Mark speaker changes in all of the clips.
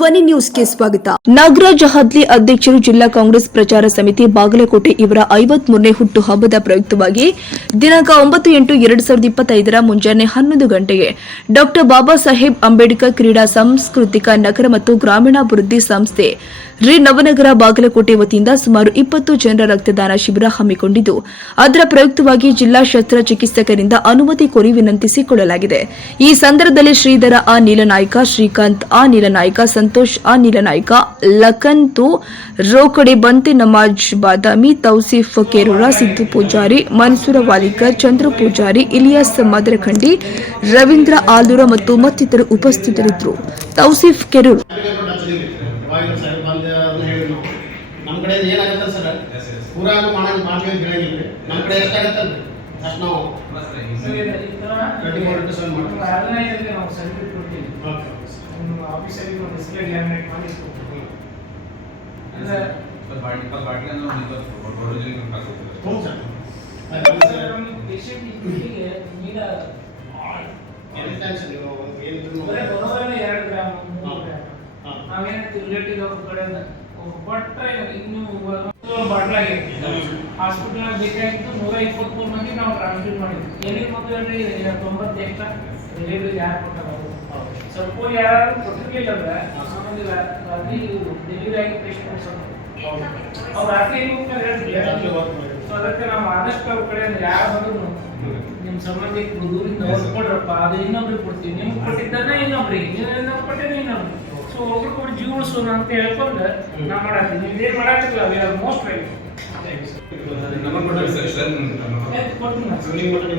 Speaker 1: ಧ್ವನಿ ನ್ಯೂಸ್ಗೆ ಸ್ವಾಗತ. ನಾಗರಾಜ ಹದ್ಲಿ ಅಧ್ಯಕ್ಷರು ಜಿಲ್ಲಾ ಕಾಂಗ್ರೆಸ್ ಪ್ರಚಾರ ಸಮಿತಿ ಬಾಗಲಕೋಟೆ ಇವರ ಐವತ್ಮೂರನೇ ಹುಟ್ಟು ಹಬ್ಬದ ಪ್ರಯುಕ್ತವಾಗಿ ದಿನಾಂಕ ಒಂಬತ್ತು ಎಂಟು ಎರಡು ಸಾವಿರದ ಇಪ್ಪತ್ತೈದರ ಮುಂಜಾನೆ ಹನ್ನೊಂದು ಗಂಟೆಗೆ ಡಾಕ್ಟರ್ ಬಾಬಾ ಸಾಹೇಬ್ ಅಂಬೇಡ್ಕರ್ ಕ್ರೀಡಾ ಸಾಂಸ್ಕೃತಿಕ ನಗರ ಮತ್ತು ಗ್ರಾಮೀಣಾಭಿವೃದ್ಧಿ ಸಂಸ್ಥೆ ರಿ ನವನಗರ ಬಾಗಲಕೋಟೆ ವತಿಯಿಂದ ಸುಮಾರು ಇಪ್ಪತ್ತು ಜನರ ರಕ್ತದಾನ ಶಿಬಿರ ಹಮ್ಮಿಕೊಂಡಿದ್ದು, ಅದರ ಪ್ರಯುಕ್ತವಾಗಿ ಜಿಲ್ಲಾ ಶಸ್ತ್ರ ಚಿಕಿತ್ಸಕರಿಂದ ಅನುಮತಿ ಕೋರಿ ವಿನಂತಿಸಿಕೊಳ್ಳಲಾಗಿದೆ. ಈ ಸಂದರ್ಭದಲ್ಲಿ ಶ್ರೀಧರ, ಆ ನೀಲನಾಯ್ಕ, ಶ್ರೀಕಾಂತ್, ಆ ನೀಲನಾಯ್ಕ ಸಂತೋಷ್, ಅನಿಲ ನಾಯ್ಕ, ಲಖನ್ ತು ರೋಕಡೆ ಬಂತೆ ನಮಾಜ್ ಬಾದಾಮಿ, ತೌಸೀಫ್ ಕೇರೂರ, ಸಿದ್ದು ಪೂಜಾರಿ, ಮನ್ಸೂರ ವಾಲಿಕರ್ ಚಂದ್ರ ಪೂಜಾರಿ, ಇಲಿಯಾಸ್ ಮದರಖಂಡಿ, ರವೀಂದ್ರ ಆಲೂರ ಮತ್ತು ಮತ್ತಿತರರು ಉಪಸ್ಥಿತರಿದ್ದರು. ತೌಸೀಫ್ ಕೆರೂರು.
Speaker 2: ನಮ್ಮ ಕಡೆ ಏನಾಗುತ್ತೆ ಸರ್? ಪೂರಾ ಅಂತ ಹೇಳಂಗಿಲ್ಲ ರೀ ನಮ್ಮ ಕಡೆ ಎಷ್ಟಾಗತ್ತಲ್ಲ ಅಷ್ಟು ನಾವು ಟ್ವೆಂಟಿ ಫೋರ್ ಇಂಟು ಸೆವೆನ್ ಮಾಡ್ತೀವಿ
Speaker 3: ನಾವು ಸರ್ಟಿಫಿಕೇಟ್ ಕೊಡ್ತೀವಿ.
Speaker 2: ಓಕೆ
Speaker 3: ಆಫೀಸಲ್ಲಿ ಒಂದು ಡಿಸ್ಪ್ಲೇ ಲ್ಯಾಮಿನೇಟ್ ಮಾಡಿ ಕೊಡ್ತೀವಿ ಅಂದ್ರೆ
Speaker 2: ಹ್ಞೂ ಸರ್.
Speaker 3: ಪೇಷಂಟ್ ನೀಡ
Speaker 2: ಎನಿ ನೀವು ಏನಿದ್ರು
Speaker 3: ಬರೋದ್ರಲ್ಲಿ ಎರಡು ಗ್ರಾಮ್ ಮೂರು ಗ್ರಾಮ್
Speaker 2: ಹಾಂ
Speaker 3: ನಾವೇನು ರಿಲೇಟಿವ್ ಅವ್ರ ಕಡೆಯಿಂದ ಕೊಟ್ಟರೆ ಇನ್ನು ಬಾಟ್ಲಾಗೈತಿ ಹಾಸ್ಪಿಟಲ್ ಬೇಕಾಗಿತ್ತು ನೂರ ಇಪ್ಪತ್ಮೂರು ಮಂದಿ ನಾವು ಟ್ರಾನ್ಸ್ಫರ್ ಮಾಡಿದ್ವಿ. ಎಲ್ಲಿ ಹೇಳ್ರಿ? ತೊಂಬತ್ತು ಎಕ್ಸ್ಟ್ರಾ ಡೆಲಿವರಿ ಯಾರು ಕೊಟ್ಟಾರ ಸ್ವಲ್ಪ ಯಾರು ಕೊಟ್ಟಿರ್ಲಿಲ್ಲ ಅಂದ್ರೆ ಅಲ್ಲಿ ಡೆಲಿವರಿ ಆಗಿ ಪೇಷಂಟ್ ಅವ್ರು ರಾತ್ರಿ
Speaker 2: ರಾತ್ರಿ.
Speaker 3: ಸೊ ಅದಕ್ಕೆ ನಾವು ಆದಷ್ಟು ಅವ್ರ ಅಂದ್ರೆ ಯಾರು ಬಂದ್ರು ನಿಮ್ಮ ಸಂಬಂಧಿಕ ದೂರಿಂದ ಕೊಡ್ರಪ್ಪ ಅದು ಇನ್ನೊಬ್ರಿಗೆ ಕೊಡ್ತೀವಿ. ನಿಮ್ಗೆ ಕೊಟ್ಟಿದ್ದಾನೆ ಇನ್ನೊಬ್ರಿಗೆ. ನೀವು ಇನ್ನೊಬ್ರು ಇನ್ನೊಬ್ರಿಗೆ. ಸೊ ಒಬ್ರು ಕೂಡ ಜೀವ ಉಳಿಸೋಣ ಅಂತ ಹೇಳ್ಕೊಂಡು ನಾ ಮಾಡತ್ತೀನಿ ನೀವು ಏನು ಮಾಡತ್ತಿಲ್ಲ ವಿ ಆರ್ ಮೋಸ್ಟ್ ರೈಟ್ ಕೊಡ್ತೀನಿ ನಾನು.
Speaker 2: ರನ್ನಿಂಗ್ ಮಟ್ಟ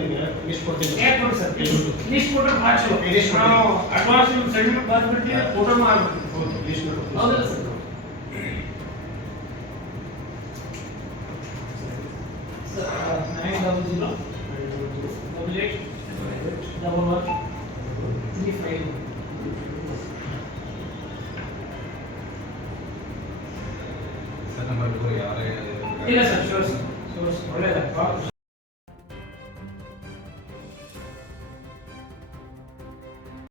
Speaker 3: ಇಲ್ಲ ಸರ್ ಶೋರ್ ಸರ್ ಶೋರ್ ಒಳ್ಳೆಯದಪ್ಪ